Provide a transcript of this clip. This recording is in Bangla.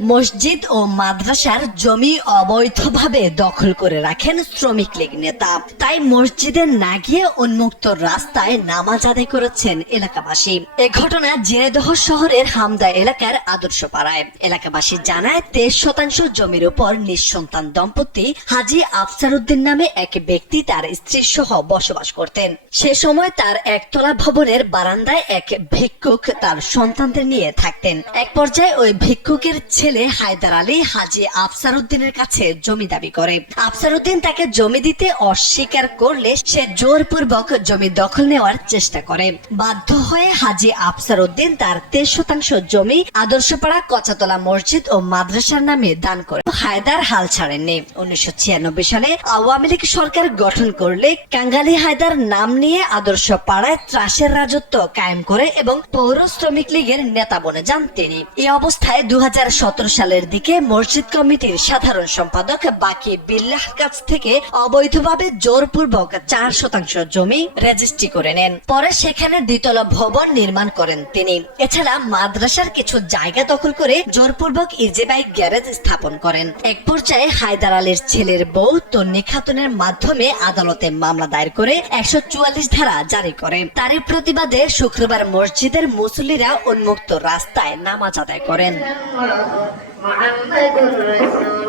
মসজিদ ও মাদ্রাসার জমি অবৈধভাবে দখল করে রাখেন শ্রমিক লীগ নেতা। তাই মসজিদে না গিয়ে উন্মুক্ত রাস্তায় নামাজ আদায় করেছেন এলাকাবাসী। এ ঘটনা ঝিনাইদহ শহরের হামদা এলাকার আদর্শ পাড়ায় এলাকাবাসী জানায়, তেইশ শতাংশ জমির উপর নিঃসন্তান দম্পতি হাজি আফসার উদ্দিন নামে এক ব্যক্তি তার স্ত্রী সহ বসবাস করতেন। সে সময় তার একতলা ভবনের বারান্দায় এক ভিক্ষুক তার সন্তানদের নিয়ে থাকতেন। এক পর্যায়ে ওই ভিক্ষুকের ছেলে হায়দার আলী হাজি আফসার উদ্দিনের কাছে জমি দাবি করে। আফসার উদ্দিন তাকে জমি দিতে অস্বীকার করলে সে জোরপূর্বক জমি দখল নেওয়ার চেষ্টা করে। বাধ্য হয়ে হাজি আফসার উদ্দিন তার তেইশ শতাংশ জমি আদর্শপাড়া, কচাতলা মসজিদ ও মাদ্রাসার নামে দান করে। হায়দার হাল ছাড়েননি। উনিশশো ছিয়ানব্বই সালে আওয়ামী লীগ সরকার গঠন করলে কাঙ্গালি হায়দার নাম নিয়ে আদর্শ পাড়ায় ত্রাসের রাজত্ব কায়েম করে এবং পৌর শ্রমিক লীগের নেতা বনে যান তিনি। এ অবস্থায় দু সালের দিকে মসজিদ কমিটির সাধারণ সম্পাদক বাকি বিল্লাহ কাছ থেকে অবৈধভাবে জোরপূর্বক চার শতাংশ জমি রেজিস্ট্রি করে নেন। পরে সেখানে দ্বিতলা ভবন নির্মাণ করেন তিনি। এছাড়া মাদ্রাসার কিছু জায়গা দখল করে জোরপূর্বক ইজেবাই গ্যারেজ স্থাপন করেন। এক পর্যায়ে হায়দার আলীর ছেলের বউ তন্নি খাতুনের মাধ্যমে আদালতে মামলা দায়ের করে একশো চুয়াল্লিশ ধারা জারি করে। তারই প্রতিবাদে শুক্রবার মসজিদের মুসল্লিরা উন্মুক্ত রাস্তায় নামাজ আদায় করেন। محمد رسول